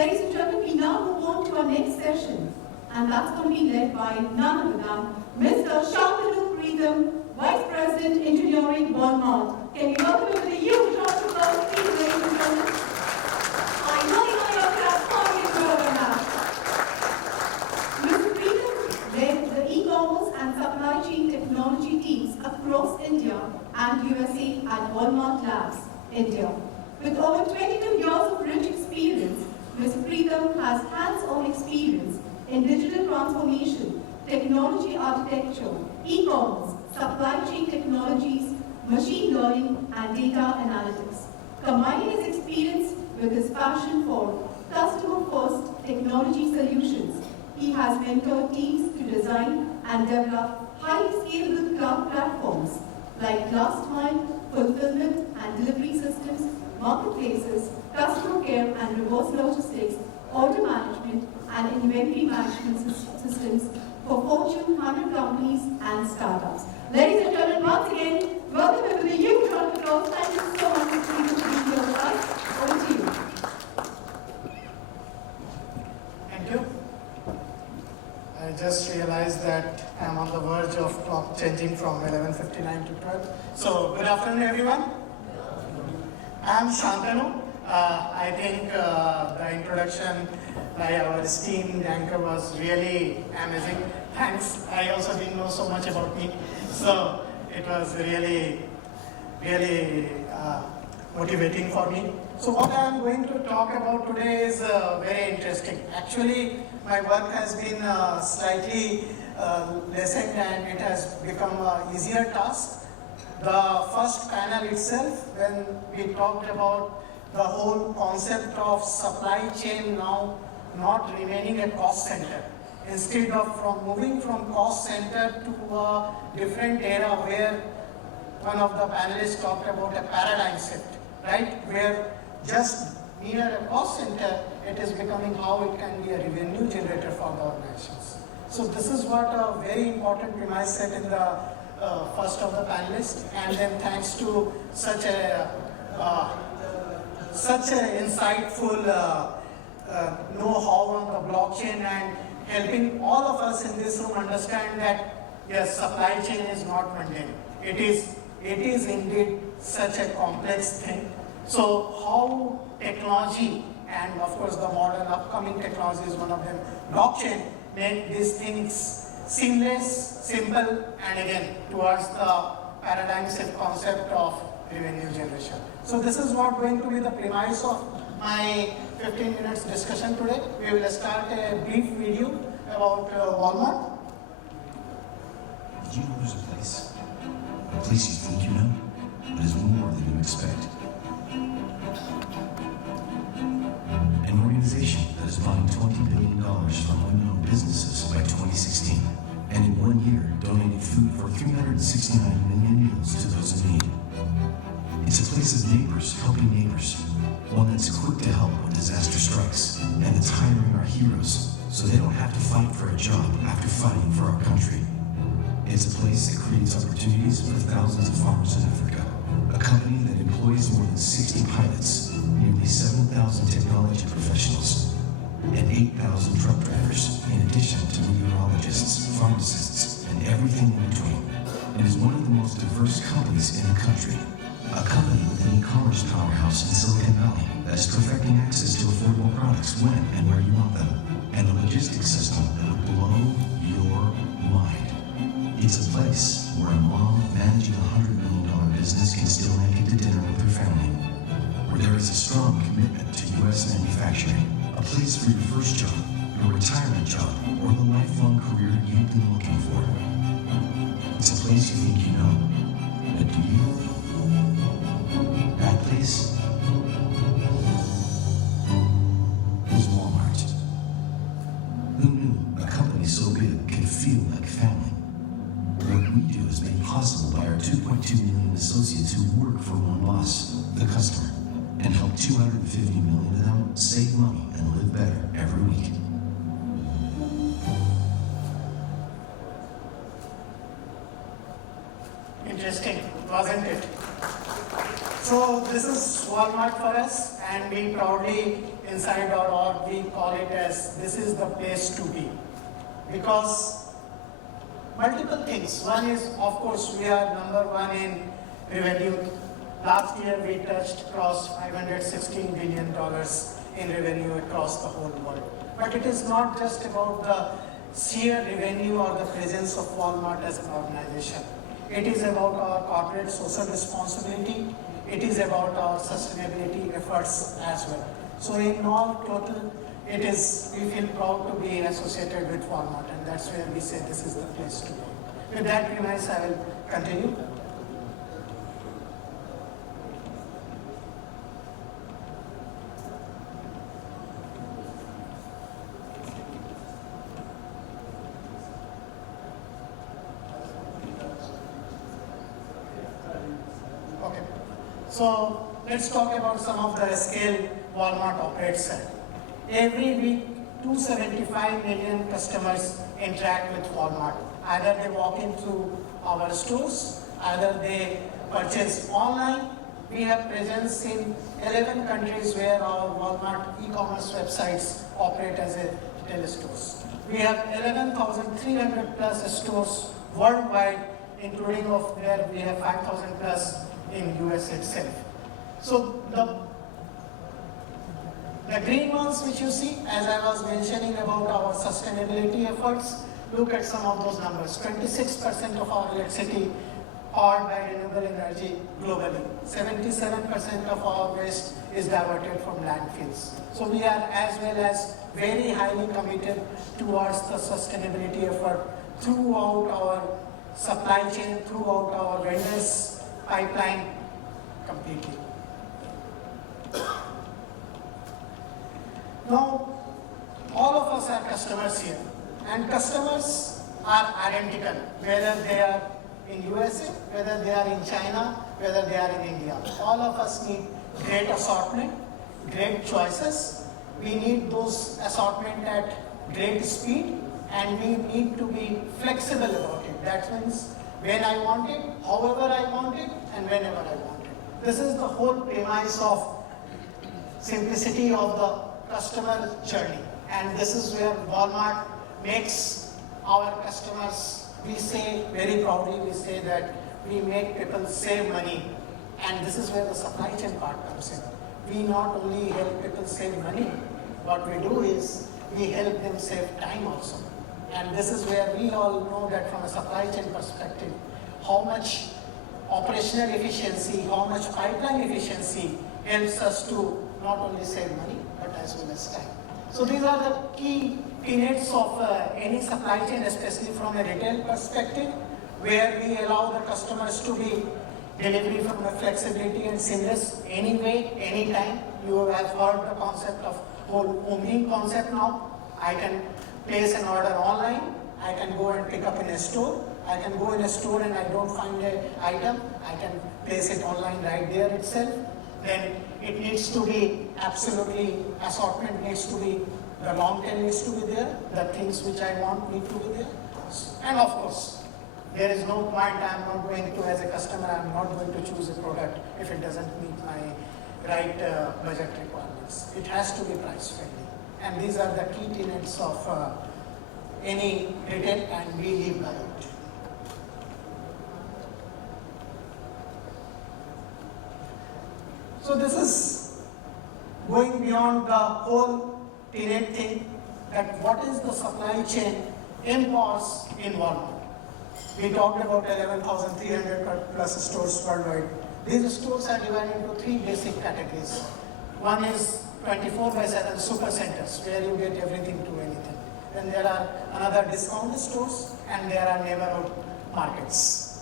Ladies and gentlemen, we now move on to our next session, and that's going to be led by none other than Mr. Shantanu Preetham, Vice President, Engineering, Walmart. Can you welcome him with a huge round of applause, please, ladies and gentlemen? I know your class party is over now. Mr. Preetham led the e-commerce and supply chain technology teams across India and USA at Walmart Labs, India. With over 22 years of rich experience, Mr. Preetham has hands-on experience in digital transformation, technology architecture, e-commerce, supply chain technologies, machine learning, and data analytics. Combining his experience with his passion for customer-first technology solutions, he has mentored teams to design and develop highly scalable cloud platforms like last mile, fulfillment and delivery systems, marketplaces, customer care and reverse logistics, order management and inventory management systems for Fortune 100 companies and startups. Ladies and gentlemen, once again, welcome him with a huge round of applause. Thank you so much for being here with us. Over to you. Thank you. I just realized that I'm on the verge of clock changing from 11:59 to 12. So, good afternoon, everyone. I'm Shantanu. I think the introduction by our esteemed anchor was really amazing. Thanks. I also didn't know so much about me. So, it was really motivating for me. So what I'm going to talk about today is very interesting. Actually, my work has been slightly lessened and it has become an easier task. The first panel itself, when we talked about the whole concept of supply chain now not remaining a cost center. Instead of moving from cost center to a different era where one of the panelists talked about a paradigm shift, right? Where just near a cost center, it is becoming how it can be a revenue generator for the organizations. So this is what a very important premise set in the first of the panelists, and then thanks to such a insightful know-how on the blockchain and helping all of us in this room understand that yes, supply chain is not mundane. It is indeed such a complex thing. So how technology and of course the modern upcoming technology is one of them, blockchain, make these things seamless, simple, and again towards the paradigm shift concept of revenue generation. So this is what going to be the premise of my 15 minutes discussion today. We will start a brief video about Walmart. Did you know there's a place you think you know, but is more than you expect? An organization that is buying $20 billion from women-owned businesses by 2016, and in 1 year donated food for 369 million meals to those in need. It's a place of neighbors helping neighbors, one that's quick to help when disaster strikes, and that's hiring our heroes so they don't have to fight for a job after fighting for our country. It's a place that creates opportunities for thousands of farmers in Africa, a company that employs more than 60 pilots, nearly 7,000 technology professionals, and 8,000 truck drivers, in addition to meteorologists, pharmacists, and everything in between. It is one of the most diverse companies in the country, a company with an e-commerce powerhouse in Silicon Valley that is perfecting access to affordable products when and where you want them, and a logistics system that would blow your mind. It's a place where a mom managing a $100 million business can still make it to dinner with her family, where there is a strong commitment to U.S. manufacturing, a place for your first job, your retirement job, or the lifelong career you've been looking for. It's a place you think you know, but do you? That place is Walmart. Who knew a company so big could feel like family? What we do is made possible by our 2.2 million associates who work for one boss, the customer, and help 250 million of them save money and live better every week. interesting, wasn't it? So this is Walmart for us, and we proudly inside our org we call it as this is the place to be, because multiple things. One is, of course, we are number one in revenue. Last year we crossed $516 billion in revenue across the whole world. But it is not just about the sheer revenue or the presence of Walmart as an organization. It is about our corporate social responsibility. It is about our sustainability efforts as well. So in all total, we feel proud to be associated with Walmart, and that's where we say this is the place to be. With that premise, I will continue. Okay, so let's talk about some of the scale Walmart operates at. Every week, 275 million customers interact with Walmart. Either they walk in through our stores, either they purchase online. We have presence in 11 countries where our Walmart e-commerce websites operate as a retail stores. We have 11,300 plus stores worldwide, including of where we have 5,000 plus in US itself. So the green ones which you see, as I was mentioning about our sustainability efforts, look at some of those numbers. 26% of our electricity powered by renewable energy globally. 77% of our waste is diverted from landfills. So we are as well as very highly committed towards the sustainability effort throughout our supply chain, throughout our vendors pipeline completely. Now, all of us are customers here, and customers are identical, whether they are in USA, whether they are in China, whether they are in India. All of us need great assortment, great choices. We need those assortment at great speed, and we need to be flexible about it. That means when I want it, however I want it, and whenever I want it. This is the whole premise of simplicity of the customer journey. And this is where Walmart makes our customers, we say very proudly, we say that we make people save money. And this is where the supply chain part comes in. We not only help people save money, what we do is we help them save time also. And this is where we all know that from a supply chain perspective, how much operational efficiency, how much pipeline efficiency helps us to not only save money, but as well as time. So these are the key tenets of any supply chain, especially from a retail perspective, where we allow the customers to be delivery from a flexibility and seamless anyway, anytime. You have heard the concept of whole Omni concept now. I can place an order online, I can go and pick up in a store, I can go in a store and I don't find an item, I can place it online right there itself. Then it needs to be absolutely, assortment needs to be, the long tail needs to be there, the things which I want need to be there. And of course, there is no point I'm not going to, as a customer, I'm not going to choose a product if it doesn't meet my right budget requirements. It has to be price friendly. And these are the key tenets of any retail, and we live by it. So this is going beyond the whole tenet thing, that what is the supply chain impulse in Walmart. We talked about 11,300 plus stores worldwide. These stores are divided into three basic categories. One is 24/7 super centers, where you get everything to anything. Then there are another discount stores, and there are neighborhood markets.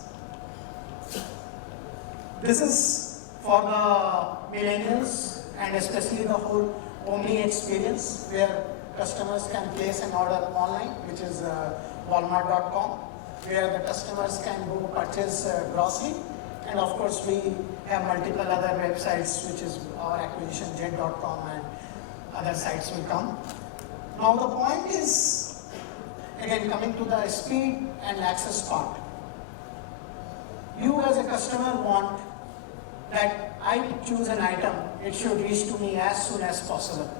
This is for the millennials, and especially the whole Omni experience, where customers can place an order online, which is walmart.com, where the customers can go purchase grocery. And of course, we have multiple other websites, which is our acquisition, jet.com, and other sites will come. Now the point is, again, coming to the speed and access part. You as a customer want that I choose an item, it should reach to me as soon as possible,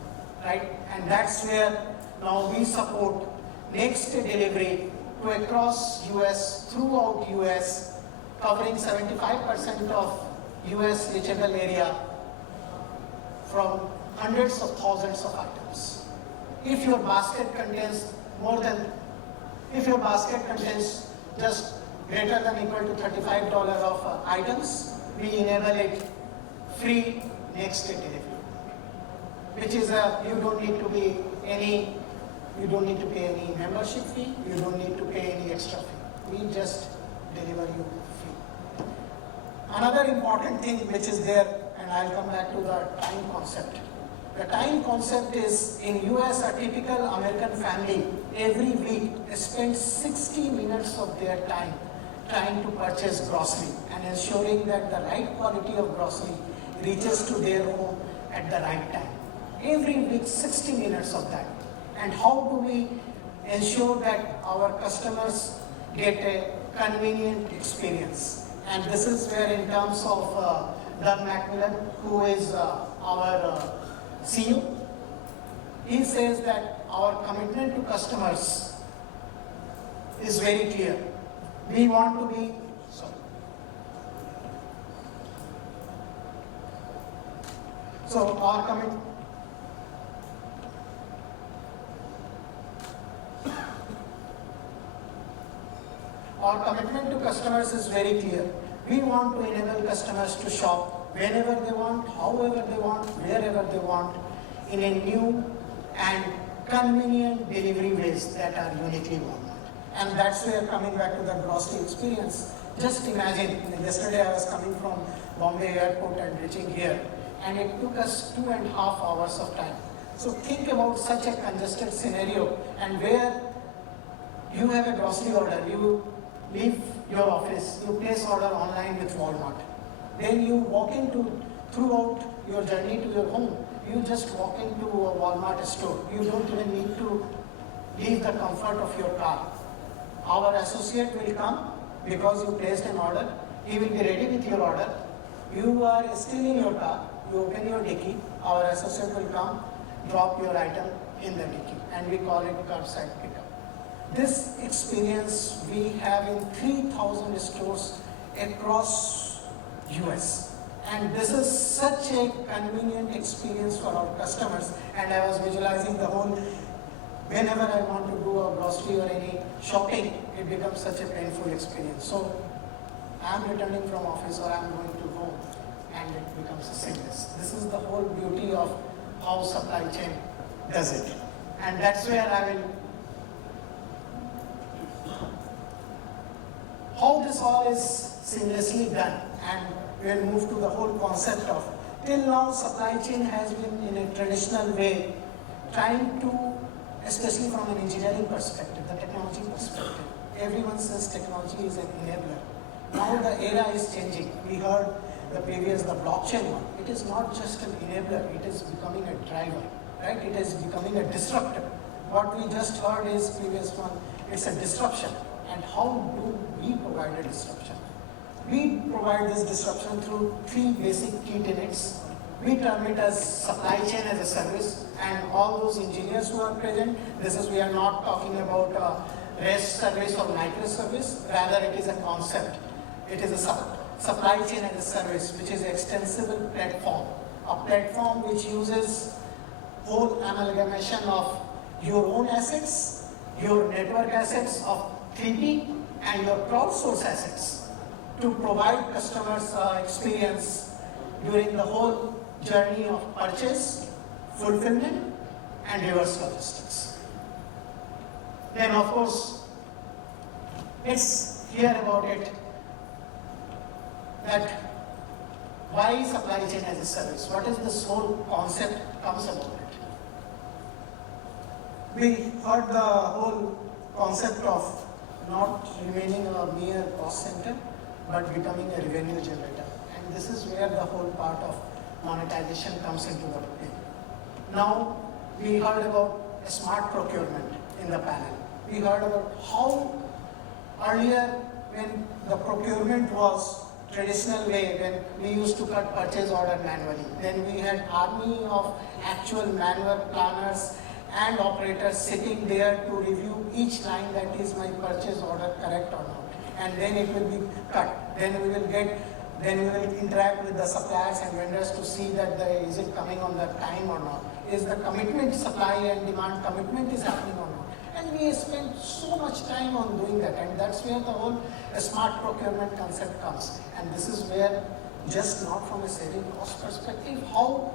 right? And that's where now we support next day delivery to across US, throughout US, covering 75% of US reachable area from hundreds of thousands of items. If your basket contains just greater than equal to $35 of items, we enable it free next day delivery, which is you don't need to pay any membership fee, you don't need to pay any extra fee. We just deliver you free. Another important thing which is there, and I'll come back to the time concept. The time concept is, in US, a typical American family every week spends 60 minutes of their time trying to purchase grocery and ensuring that the right quality of grocery reaches to their home at the right time. Every week, 60 minutes of that. And how do we ensure that our customers get a convenient experience? And this is where, in terms of Doug McMillan, who is our CEO, he says that our commitment to customers is very clear. We want to be, so our commitment to customers is very clear. We want to enable customers to shop whenever they want, however they want, wherever they want, in a new and convenient delivery ways that are uniquely Walmart. And that's where, coming back to the grocery experience, just imagine, yesterday I was coming from Bombay airport and reaching here, and it took us 2.5 hours of time. So think about such a congested scenario, and where you have a grocery order, you leave your office, you place order online with Walmart. Then you walk throughout your journey to your home, you just walk into a Walmart store. You don't even need to leave the comfort of your car. Our associate will come because you placed an order. He will be ready with your order. You are still in your car, you open your dicky, our associate will come, drop your item in the dicky, and we call it curbside pickup. This experience we have in 3,000 stores across US. And this is such a convenient experience for our customers. And I was visualizing the whole, whenever I want to do a grocery or any shopping, it becomes such a painful experience. So I'm returning from office or I'm going to home, and it becomes seamless. This is the whole beauty of how supply chain does it. And that's where I will, how this all is seamlessly done. And we'll move to the whole concept of, till now supply chain has been in a traditional way trying to, especially from an engineering perspective, the technology perspective. Everyone says technology is an enabler. Now the era is changing. We heard the blockchain one. It is not just an enabler, it is becoming a driver, right? It is becoming a disruptor. What we just heard is previous one, it's a disruption. And how do we provide a disruption? We provide this disruption through 3 basic key tenets. We term it as supply chain as a service, and all those engineers who are present, we are not talking about REST service or microservice, rather it is a concept. It is a supply chain as a service, which is an extensible platform. A platform which uses whole amalgamation of your own assets, your network assets of 3P, and your crowdsource assets to provide customers experience during the whole journey of purchase, fulfillment, and reverse logistics. Then, of course, let's hear about it, that why supply chain as a service? What is this whole concept comes about it? We heard the whole concept of not remaining a mere cost center, but becoming a revenue generator. And this is where the whole part of monetization comes into the play. Now, we heard about a smart procurement in the panel. We heard about how earlier when the procurement was traditional way, when we used to cut purchase order manually. Then we had army of actual manual planners and operators sitting there to review each line, that is my purchase order correct or not. And then it will be cut. Then we will interact with the suppliers and vendors to see that is it coming on the time or not. Is the commitment, supply and demand commitment is happening or not. And we spend so much time on doing that, and that's where the whole smart procurement concept comes. And this is where, just not from a saving cost perspective, how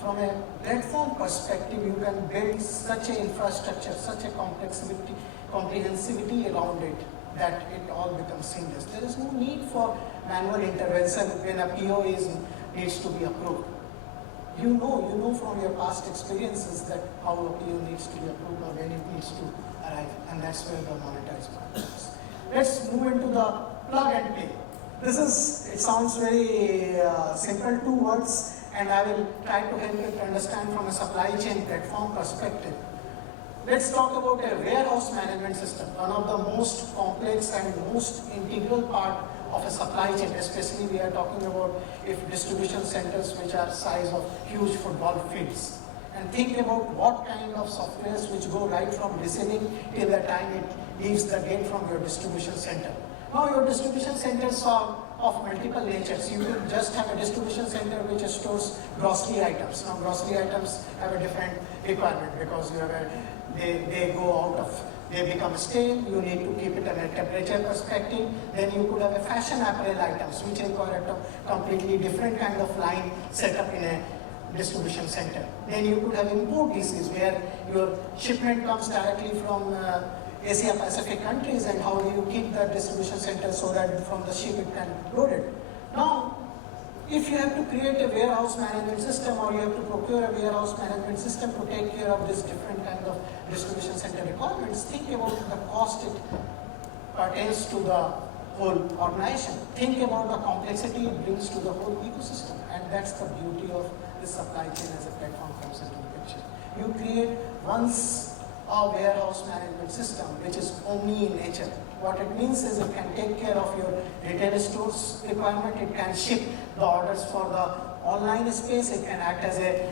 from a platform perspective you can build such an infrastructure, such a comprehensivity around it, that it all becomes seamless. There is no need for manual intervention when a PO needs to be approved. You know from your past experiences that how a PO needs to be approved or when it needs to arrive, and that's where the monetized part comes. Let's move into the plug and play. It sounds very simple, 2 words, and I will try to help you to understand from a supply chain platform perspective. Let's talk about a warehouse management system, one of the most complex and most integral part of a supply chain, especially we are talking about if distribution centers which are size of huge football fields. And think about what kind of softwares which go right from receiving till the time it leaves the gate from your distribution center. Now your distribution centers are of multiple natures. You could just have a distribution center which stores grocery items. Now grocery items have a different requirement because they become stale, you need to keep it in a temperature perspective. Then you could have a fashion apparel items which require a completely different kind of line set up in a distribution center. Then you could have import DCs where your shipment comes directly from Asia Pacific countries, and how do you keep the distribution center so that from the ship it can load it. Now, if you have to create a warehouse management system or you have to procure a warehouse management system to take care of this different kind of distribution center requirements, think about the cost it pertains to the whole organization. Think about the complexity it brings to the whole ecosystem, and that's the beauty of the supply chain as a platform comes into the picture. You create once a warehouse management system which is omni in nature. What it means is it can take care of your retail stores requirement, it can ship the orders for the online space, it can act as a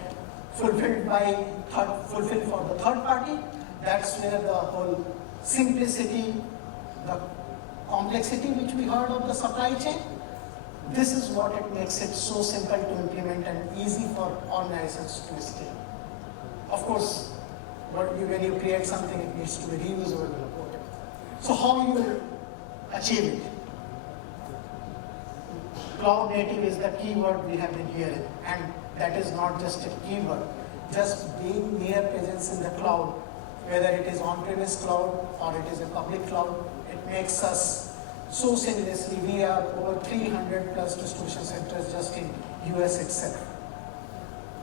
fulfilled for the third party. That's where the whole simplicity, the complexity which we heard of the supply chain, this is what it makes it so simple to implement and easy for organizations to scale. Of course, when you create something, it needs to be reusable and portable. So how you achieve it? Cloud native is the keyword we have been hearing, and that is not just a keyword. Just being mere presence in the cloud, whether it is on-premise cloud or it is a public cloud, it makes us so seamlessly. We are over 300 plus distribution centers just in US itself.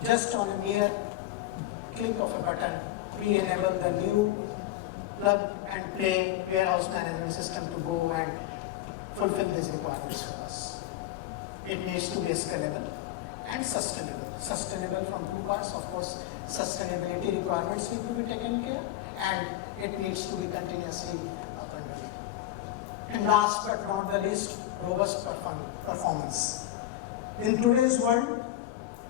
Just on a mere click of a button, we enable the new plug and play warehouse management system to go and fulfill these requirements for us. It needs to be scalable and sustainable. Sustainable from 2 parts. Of course, sustainability requirements need to be taken care, and it needs to be continuously up and running. And last but not the least, robust performance. In today's world,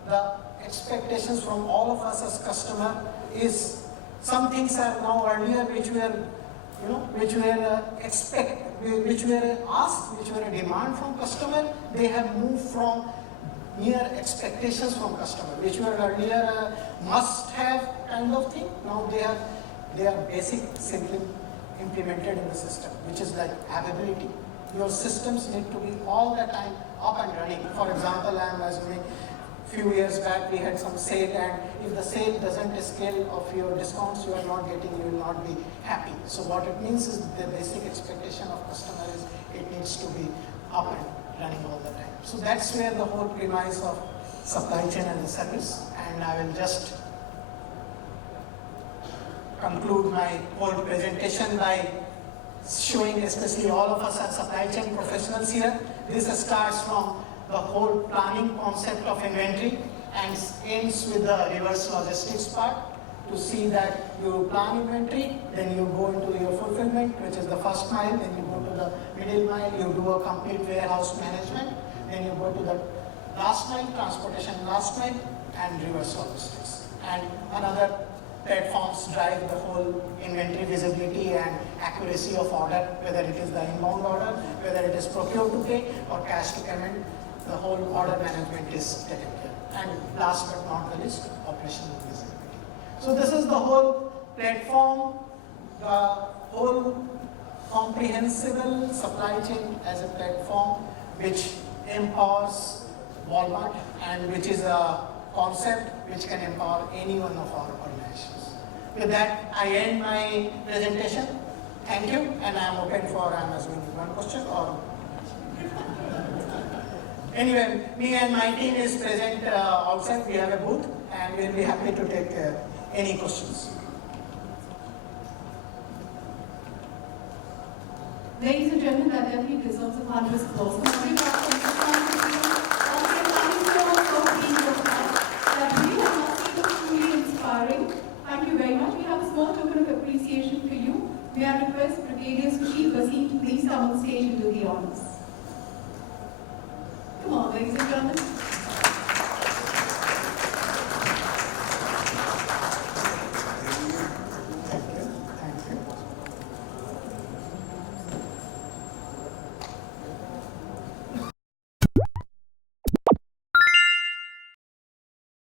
the expectations from all of us as customer is some things are now earlier which were asked, which were a demand from customer. They have moved from mere expectations from customer, which were earlier a must-have kind of thing. Now they are basic, simply implemented in the system, which is like availability. Your systems need to be all the time up and running. For example, I am assuming few years back we had some sale, and if the sale doesn't scale of your discounts you are not getting, you will not be happy. So what it means is the basic expectation of customer is it needs to be up and running all the time. So that's where the whole premise of supply chain as a service, and I will just conclude my whole presentation by showing, especially all of us as supply chain professionals here, this starts from the whole planning concept of inventory and ends with the reverse logistics part. to see that you plan inventory, then you go into your fulfillment, which is the first mile, then you go to the middle mile, you do a complete warehouse management, then you go to the last mile, transportation last mile, and reverse logistics. And another platforms drive the whole inventory visibility and accuracy of order, whether it is the inbound order, whether it is procure to pay or cash to payment, the whole order management is taken care. And last but not the least, operational visibility. So this is the whole platform, the whole comprehensible supply chain as a platform which empowers Walmart and which is a concept which can empower any one of our organizations. With that, I end my presentation. Thank you, and I am open for answering one question or. Anyway, me and my team is present outside. We have a booth, and we'll be happy to take any questions. Ladies and gentlemen, that definitely deserves a thunderous applause. Thank you so much for being with us. That really has been truly inspiring. Thank you very much. We have a small token of appreciation for you. May I request Brigadier Sushil Basin to please come on stage and do the honors. Come on, ladies and gentlemen.